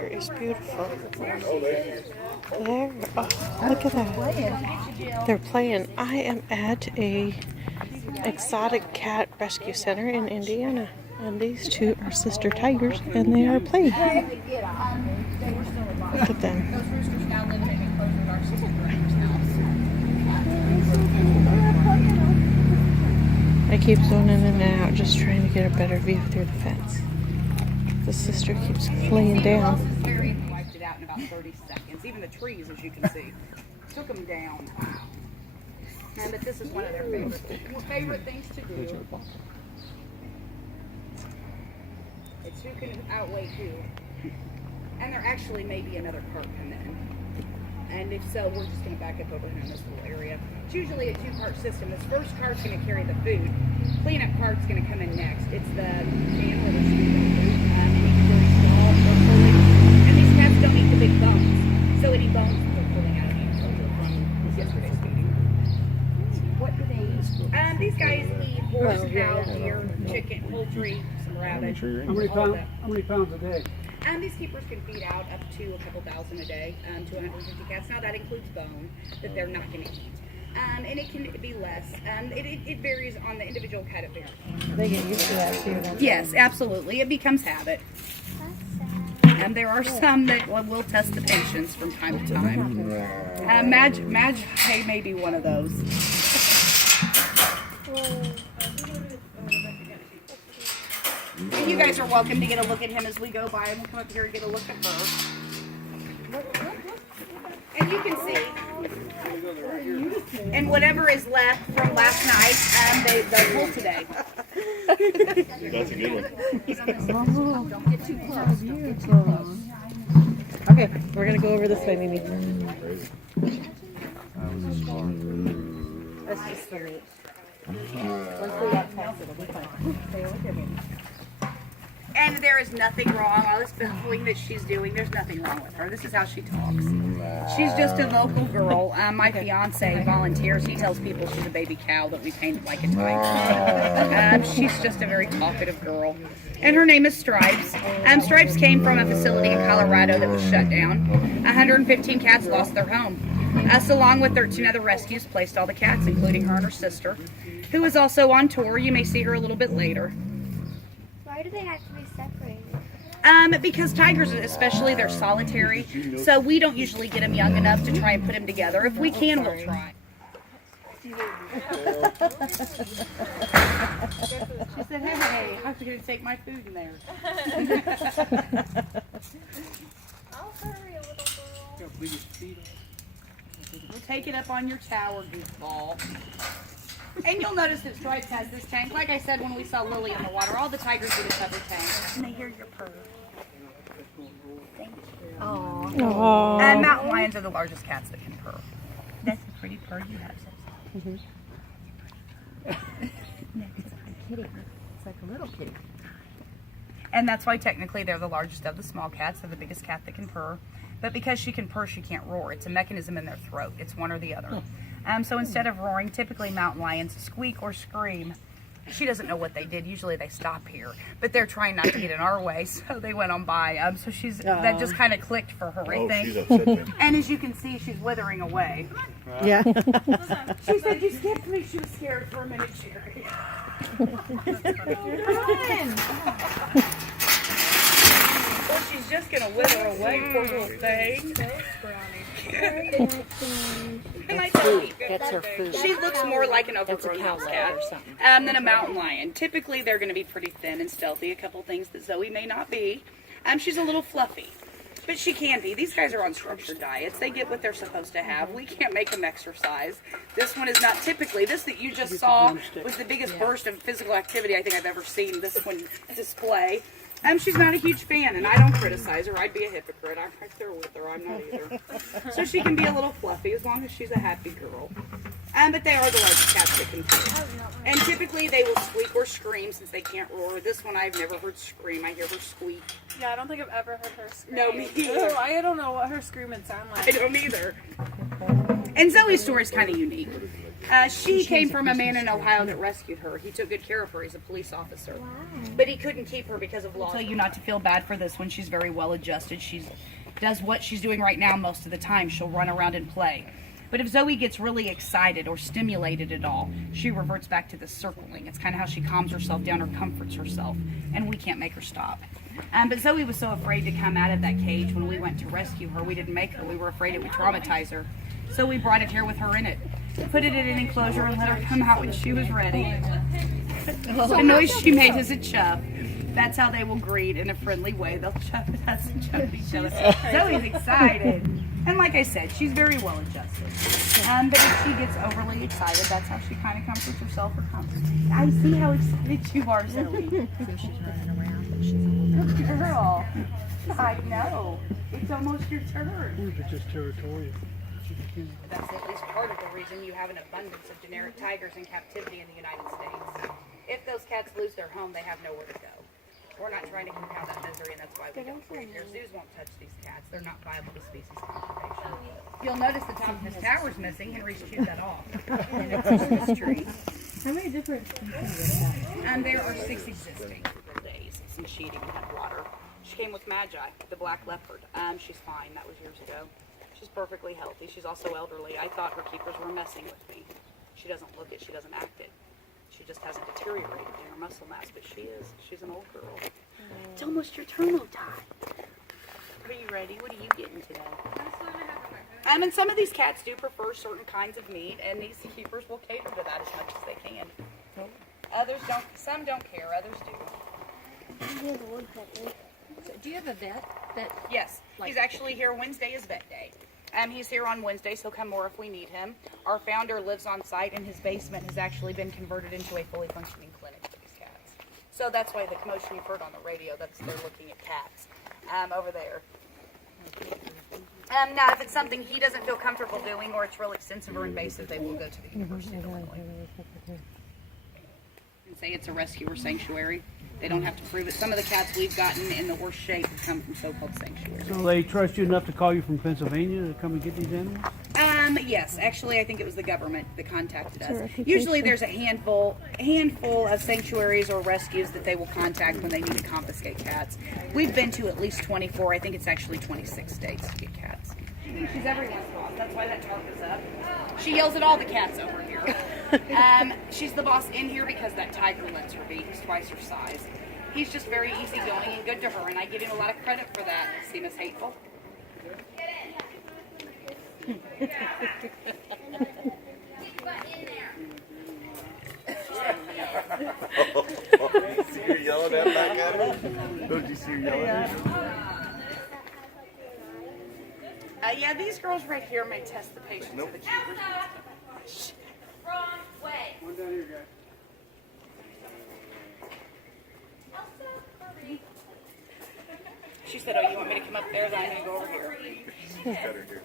here is beautiful. There. Oh, look at that. They're playing. I am at a exotic cat rescue center in Indiana. And these two are sister tigers, and they are playing. Look at them. I keep zoning in and out, just trying to get a better view through the fence. The sister keeps laying down. Wiped it out in about 30 seconds. Even the trees, as you can see, took them down. But this is one of their favorite things to do. It's who can outweigh who. And there actually may be another cart come in. And if so, we're just going to back up over here in this little area. It's usually a two-cart system. This first cart's going to carry the food. Cleanup cart's going to come in next. It's the van where they're scooping food. And you can really small or pulling. And these cats don't eat the big bones. So any bones that they're pulling out of the enclosure from yesterday's feeding. What do they eat? These guys eat horse, cow, deer, chicken, poultry, some rabbit. How many pounds a day? These keepers can feed out up to a couple thousand a day to 150 cats. Now that includes bone that they're not going to eat. And it can be less. It varies on the individual cat. It varies. They get used to that too. Yes, absolutely. It becomes habit. And there are some that will test the patience from time to time. Madge may be one of those. And you guys are welcome to get a look at him as we go by, and we'll come up here and get a look at her. And you can see, and whatever is left from last night, they pull today. That's a good one. Don't get too close. Don't get too close. Okay, we're gonna go over this way, Mimi. That's just for me. Once we get past it, it'll be fine. Stay with me. And there is nothing wrong. All this fiddling that she's doing, there's nothing wrong with her. This is how she talks. She's just a vocal girl. My fiance volunteers. He tells people she's a baby cow that we painted like a tiger. She's just a very talkative girl. And her name is Stripes. Stripes came from a facility in Colorado that was shut down. 115 cats lost their home. Us, along with 13 other rescues, placed all the cats, including her and her sister, who is also on tour. You may see her a little bit later. Why do they have to be separated? Because tigers, especially, they're solitary, so we don't usually get them young enough to try and put them together. If we can, we'll try. She said, hey, how's you going to take my food in there? I'll hurry a little girl. We'll take it up on your tower, goofball. And you'll notice that Stripes has this tank. Like I said when we saw Lily in the water, all the tigers get a covered tank. And they hear your purr. Thank you. Aww. And mountain lions are the largest cats that can purr. That's a pretty purr you have, Susie. It's like a kitty. It's like a little kitty. And that's why technically they're the largest of the small cats. They're the biggest cat that can purr. But because she can purr, she can't roar. It's a mechanism in their throat. It's one or the other. So instead of roaring, typically mountain lions squeak or scream. She doesn't know what they did. Usually they stop here, but they're trying not to get in our way, so they went on by. So that just kind of clicked for her, I think. She's upset then. And as you can see, she's withering away. Yeah. She said, "You skipped me." She was scared for a minute, Sherry. Well, she's just gonna wither away, poor little thing. That's her food. She looks more like an overgrown house cat than a mountain lion. Typically, they're going to be pretty thin and stealthy. A couple things that Zoe may not be. She's a little fluffy, but she can be. These guys are on structured diets. They get what they're supposed to have. We can't make them exercise. This one is not typically. This that you just saw was the biggest burst of physical activity I think I've ever seen this one display. She's not a huge fan, and I don't criticize her. I'd be a hypocrite. I'm right there with her. I'm not either. So she can be a little fluffy as long as she's a happy girl. But they are the largest cats that can purr. And typically they will squeak or scream since they can't roar. This one I've never heard scream. I hear her squeak. Yeah, I don't think I've ever heard her scream. No, me either. I don't know what her scream would sound like. I don't either. And Zoe's story is kind of unique. She came from a man in Ohio that rescued her. He took good care of her. He's a police officer. Wow. But he couldn't keep her because of law. I'll tell you not to feel bad for this one. She's very well adjusted. She does what she's doing right now most of the time. She'll run around and play. But if Zoe gets really excited or stimulated at all, she reverts back to the circling. It's kind of how she calms herself down or comforts herself. And we can't make her stop. But Zoe was so afraid to come out of that cage when we went to rescue her. We didn't make her. We were afraid it would traumatize her. So we brought it here with her in it. Put it in an enclosure and let her come out when she was ready. The noise she made is a chuff. That's how they will greet in a friendly way. They'll chuff at us and chuff at each other. Zoe's excited. And like I said, she's very well adjusted. But if she gets overly excited, that's how she kind of comforts herself or comforts. I see how excited you are, Zoe. So she's running around, but she's almost Girl, I know. It's almost your turn. Or is it just territorial? That's at least part of the reason you have an abundance of generic tigers in captivity in the United States. If those cats lose their home, they have nowhere to go. We're not trying to compound that misery, and that's why we don't breed here. Zoos won't touch these cats. They're not viable to species conservation. You'll notice the top of this tower's missing. Henry's chewed that off. And a Christmas tree. How many different species are there? There are 6 existing days. Some sheeting and had water. She came with Magi, the black leopard. She's fine. That was years ago. She's perfectly healthy. She's also elderly. I thought her keepers were messing with me. She doesn't look it. She doesn't act it. She just hasn't deteriorated in her muscle mass, but she is. She's an old girl. It's almost your turn, Ty. Are you ready? What are you getting today? And some of these cats do prefer certain kinds of meat, and these keepers will cater to that as much as they can. Others don't. Some don't care. Others do. So do you have a vet that? Yes, he's actually here. Wednesday is vet day. He's here on Wednesdays. He'll come more if we need him. Our founder lives on site, and his basement has actually been converted into a fully functioning clinic for these cats. So that's why the commotion you've heard on the radio, they're looking at cats over there. Now, if it's something he doesn't feel comfortable doing or it's real extensive or invasive, they will go to the University of Illinois and say it's a rescue or sanctuary. They don't have to prove it. Some of the cats we've gotten in the worst shape have come from so-called sanctuaries. So they trust you enough to call you from Pennsylvania to come and get these animals? Yes, actually, I think it was the government that contacted us. Usually, there's a handful of sanctuaries or rescues that they will contact when they need to confiscate cats. We've been to at least 24. I think it's actually 26 states to get cats. She's everyone's boss. That's why that tarp is up. She yells at all the cats over here. She's the boss in here because that tiger lets her be. He's twice her size. He's just very easygoing and good to her, and I give him a lot of credit for that. See, Miss Hateful? See her yelling at back at her? Don't you see her yelling at her? Yeah, these girls right here may test the patience of the keepers. Wrong way. One down here, guys. She said, "Oh, you want me to come up there? Then I'm going to go over here." Better here.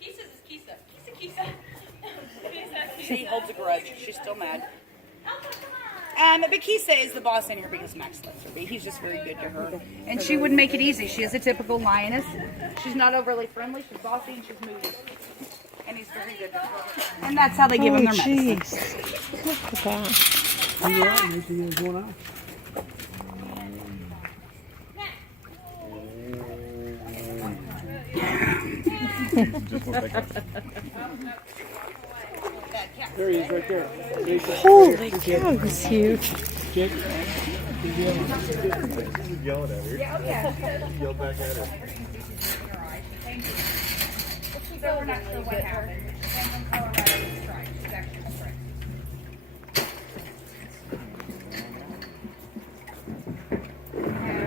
Kisa is Kisa. Kisa. She holds a grudge. She's still mad. But Kisa is the boss in here because Max lets her be. He's just very good to her. And she wouldn't make it easy. She is a typical lioness. She's not overly friendly. She's bossy and she's moody. And he's very good to her. And that's how they give him their medicine. Jeez. Look at that. You all right? Anything else going on? Just won't make it. There he is, right there. Holy cow, he's huge. Jake. He's yelling at her. He yelled back at her. So we're not sure what happened. She came from Colorado with stripes. She's actually stripes.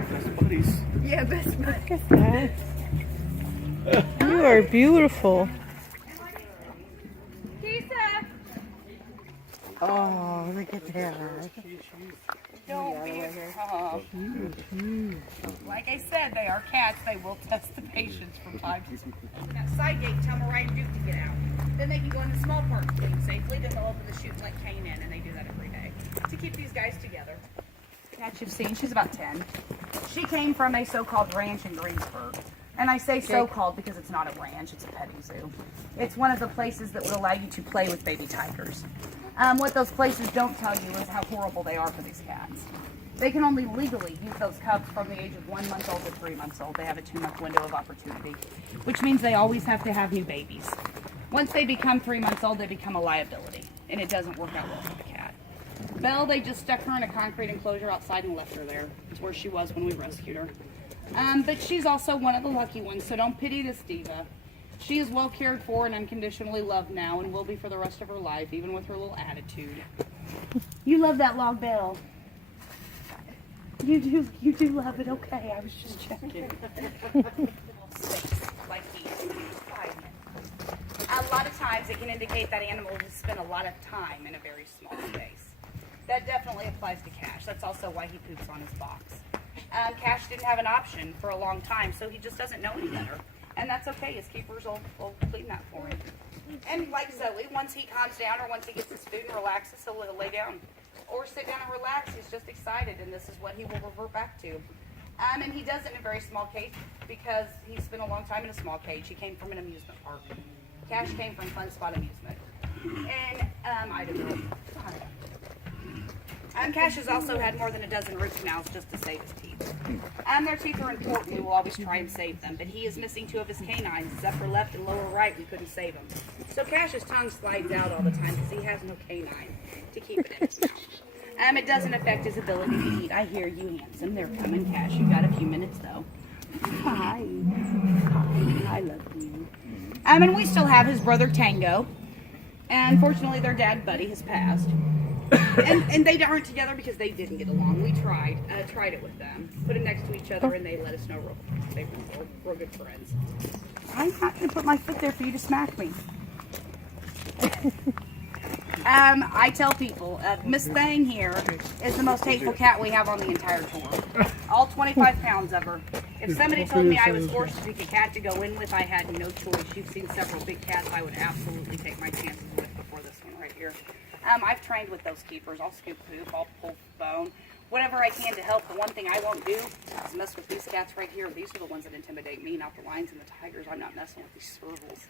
Best buddies. Yeah, best buddy. Look at that. You are beautiful. Oh, look at that. Don't be a Like I said, they are cats. They will test the patience from time to time. That side gate, tell Mariah and Duke to get out. Then they can go in the small park clean safely. Then they'll open the chute and let Kane in, and they do that every day to keep these guys together. The cat you've seen, she's about 10. She came from a so-called ranch in Greensburg. And I say so-called because it's not a ranch, it's a petting zoo. It's one of the places that would allow you to play with baby tigers. What those places don't tell you is how horrible they are for these cats. They can only legally use those cubs from the age of 1 month old to 3 months old. They have a 2-month window of opportunity, which means they always have to have new babies. Once they become 3 months old, they become a liability, and it doesn't work out well for the cat. Belle, they just stuck her in a concrete enclosure outside and left her there. It's where she was when we rescued her. But she's also one of the lucky ones, so don't pity this diva. She is well cared for and unconditionally loved now, and will be for the rest of her life, even with her little attitude. You love that log, Belle. You do love it. Okay, I was just checking. Like a lot of times it can indicate that animal has spent a lot of time in a very small space. That definitely applies to Cash. That's also why he poops on his box. Cash didn't have an option for a long time, so he just doesn't know any better. And that's okay. His keepers will clean that for him. And like Zoe, once he calms down or once he gets his food and relaxes, he'll lay down. Or sit down and relax. He's just excited, and this is what he will revert back to. And he does it in a very small cage because he spent a long time in a small cage. He came from an amusement park. Cash came from Fun Spot Amusement in Idaho. Cash has also had more than a dozen root canals just to save his teeth. Their teeth are important. We will always try and save them, but he is missing 2 of his canines. His upper left and lower right, we couldn't save them. So Cash's tongue slides out all the time because he has no canine to keep it in his mouth. It doesn't affect his ability to eat. I hear you, handsome. They're coming, Cash. You've got a few minutes, though. Hi. Hi. I love you. And we still have his brother, Tango. And unfortunately, their dad, Buddy, has passed. And they aren't together because they didn't get along. We tried it with them. Put them next to each other, and they let us know they were good friends. I'm not going to put my foot there for you to smack me. I tell people, Miss Thang here is the most hateful cat we have on the entire tour. All 25 pounds of her. If somebody told me I was forced to pick a cat to go in with, I had no choice. You've seen several big cats I would absolutely take my chances with before this one right here. I've trained with those keepers. I'll scoop poop, I'll pull bone, whatever I can to help. The one thing I won't do is mess with these cats right here. These are the ones that intimidate me, not the lions and the tigers. I'm not messing with these servals.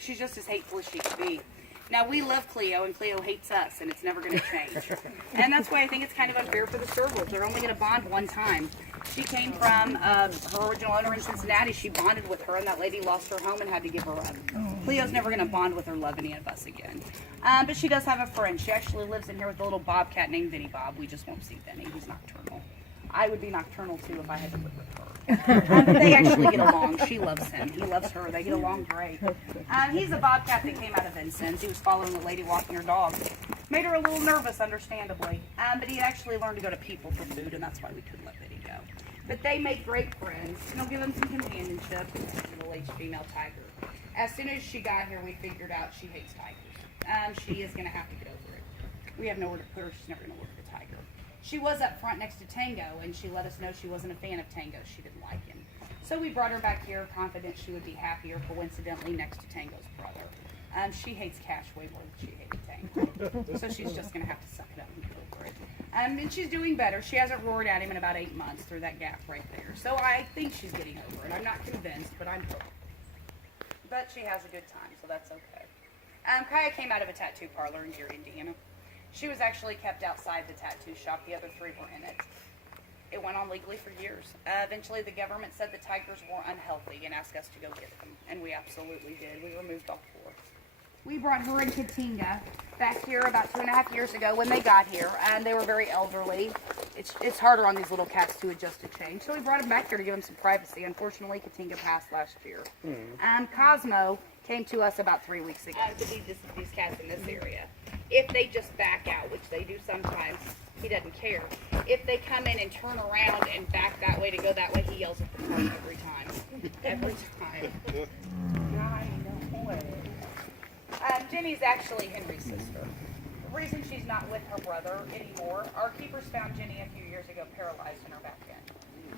She's just as hateful as she can be. Now, we love Cleo, and Cleo hates us, and it's never going to change. And that's why I think it's kind of unfair for the servals. They're only going to bond one time. She came from her original owner in Cincinnati. She bonded with her, and that lady lost her home and had to give her up. Cleo's never going to bond with or love any of us again. But she does have a friend. She actually lives in here with a little bobcat named Vinny Bob. We just won't see Vinny. He's nocturnal. I would be nocturnal, too, if I had to live with her. But they actually get along. She loves him. He loves her. They get along great. He's a bobcat that came out of Vincennes. He was following a lady walking her dog. Made her a little nervous, understandably. But he actually learned to go to people for food, and that's why we couldn't let Vinny go. But they make great friends, and they'll give him some companionship. It's a middle-aged female tiger. As soon as she got here, we figured out she hates tigers. She is going to have to get over it. We have nowhere to put her. She's never going to work with a tiger. She was up front next to Tango, and she let us know she wasn't a fan of Tango. She didn't like him. So we brought her back here, confident she would be happier, coincidentally, next to Tango's brother. She hates Cash way more than she hated Tango. So she's just going to have to suck it up and get over it. And she's doing better. She hasn't roared at him in about 8 months through that gap right there. So I think she's getting over it. I'm not convinced, but I'm hopeful. But she has a good time, so that's okay. Kaya came out of a tattoo parlor in Gary, Indiana. She was actually kept outside the tattoo shop. The other 3 were in it. It went on legally for years. Eventually, the government said the tigers were unhealthy and asked us to go get them. And we absolutely did. We removed all 4. We brought her and Katinga back here about 2.5 years ago when they got here. And they were very elderly. It's harder on these little cats to adjust to change. So we brought them back here to give them some privacy. Unfortunately, Katinga passed last year. Cosmo came to us about 3 weeks ago to feed these cats in this area. If they just back out, which they do sometimes, he doesn't care. If they come in and turn around and back that way to go that way, he yells at the car every time. Every time. Jenny's actually Henry's sister. The reason she's not with her brother anymore, our keepers found Jenny a few years ago paralyzed in her back end.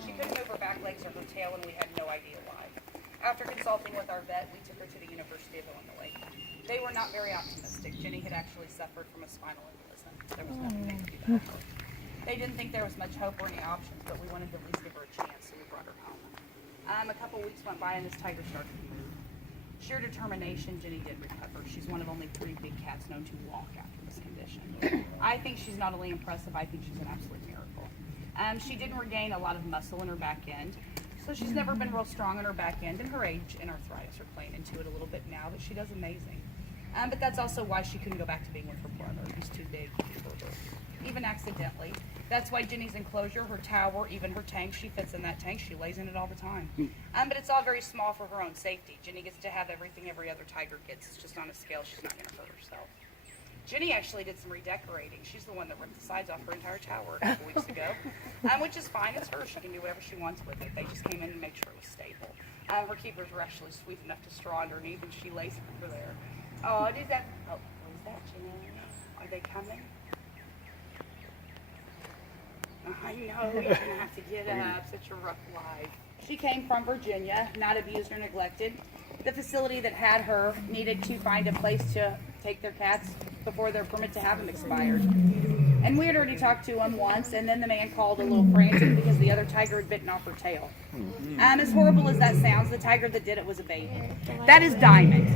She couldn't move her back legs or her tail, and we had no idea why. After consulting with our vet, we took her to the University of Illinois. They were not very optimistic. Jenny had actually suffered from a spinal embolism. There was nothing they could do about her. They didn't think there was much hope or any options, but we wanted to at least give her a chance, so we brought her home. A couple weeks went by and this tiger started to move. Sheer determination, Jenny did recover. She's one of only 3 big cats known to walk after this condition. I think she's not only impressive, I think she's an absolute miracle. She didn't regain a lot of muscle in her back end, so she's never been real strong in her back end, and her age and arthritis are playing into it a little bit now, but she does amazing. But that's also why she couldn't go back to being with her brother. He's too big for her, even accidentally. That's why Jenny's enclosure, her tower, even her tank, she fits in that tank. She lays in it all the time. But it's all very small for her own safety. Jenny gets to have everything every other tiger gets. It's just on a scale she's not going to hurt herself. Jenny actually did some redecorating. She's the one that ripped the sides off her entire tower a couple weeks ago, which is fine. It's her. She can do whatever she wants with it. They just came in and made sure it was stable. Her keepers were actually sweet enough to straw underneath, and she lays over there. Oh, did that? Oh, what is that, Jenny? Are they coming? I know, you're going to have to get up. Such a rough life. She came from Virginia, not abused or neglected. The facility that had her needed to find a place to take their cats before their permit to have them expired. And we had already talked to him once, and then the man called a little frantic because the other tiger had bitten off her tail. As horrible as that sounds, the tiger that did it was a baby. That is Diamond.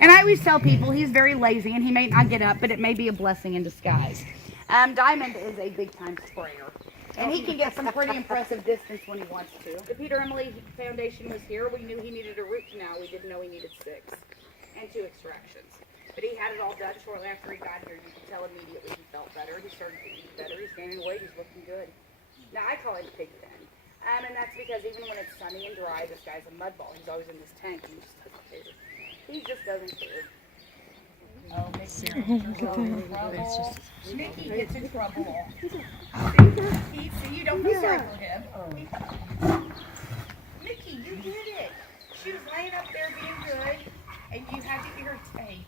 And I always tell people he's very lazy and he may not get up, but it may be a blessing in disguise. Diamond is a big-time sprayer, and he can get some pretty impressive distance when he wants to. The Peter Emily Foundation was here. We knew he needed a root canal. We didn't know he needed 6 and 2 extractions. But he had it all done shortly after he got here. You could tell immediately he felt better. He started to eat better. He's gaining weight. He's looking good. Now, I call him Pigpen, and that's because even when it's sunny and dry, this guy's a mud ball. He's always in this tank, and he just doesn't care. He just doesn't care. Oh, Mickey gets in trouble. Mickey gets in trouble. See, you don't feel sorry for him. Mickey, you did it. She was laying up there being good, and you had to irritate.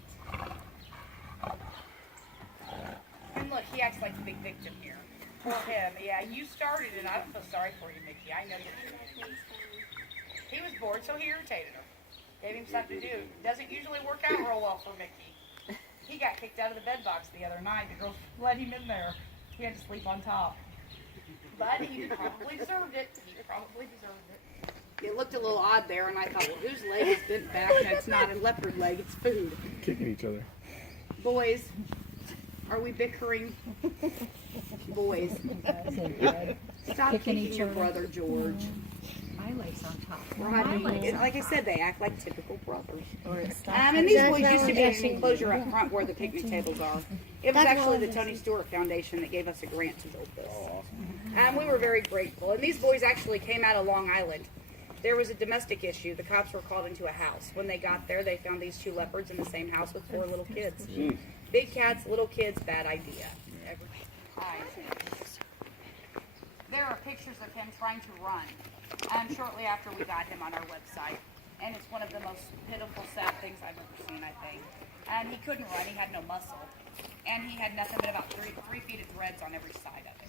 And look, he acts like the big victim here. Poor him. Yeah, you started it. I don't feel sorry for you, Mickey. I know you did. He was bored, so he irritated her. Gave him something to do. Doesn't usually work out real well for Mickey. He got kicked out of the bed box the other night. The girls let him in there. He had to sleep on top. But he probably deserved it. It looked a little odd there, and I thought, well, whose leg is bent back? And it's not a leopard leg, it's food. Kicking each other. Boys, are we bickering? Boys. Stop kicking your brother, George. My leg's on top. Right. Like I said, they act like typical brothers. And these boys used to be in an enclosure up front where the picnic tables are. It was actually the Tony Stewart Foundation that gave us a grant to build this. And we were very grateful. And these boys actually came out of Long Island. There was a domestic issue. The cops were called into a house. When they got there, they found these 2 leopards in the same house with 4 little kids. Big cats, little kids, bad idea. There are pictures of him trying to run shortly after we got him on our website. And it's one of the most pitiful, sad things I've ever seen, I think. And he couldn't run. He had no muscle. And he had nothing but about 3 feet of threads on every side of him.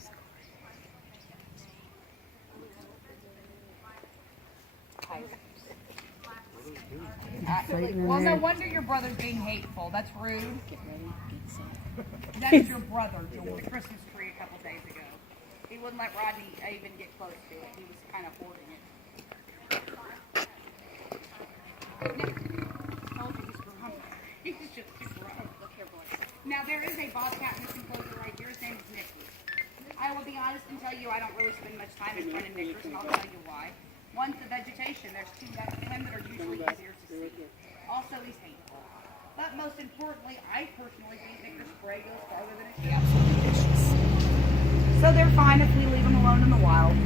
Well, no wonder your brother's being hateful. That's rude. That is your brother, George. Christmas tree a couple days ago. He wouldn't let Rodney even get close to it. He was kind of hoarding it. He's just super rough. Look here, boy. Now, there is a bobcat in this enclosure right here. His name is Nicky. I will be honest and tell you I don't really spend much time in front of knickers, and I'll tell you why. One's the vegetation. There's 2 left of him that are usually easier to see. Also, he's hateful. But most importantly, I personally think knicker spray goes farther than it should. So they're fine if we leave them alone in the wild.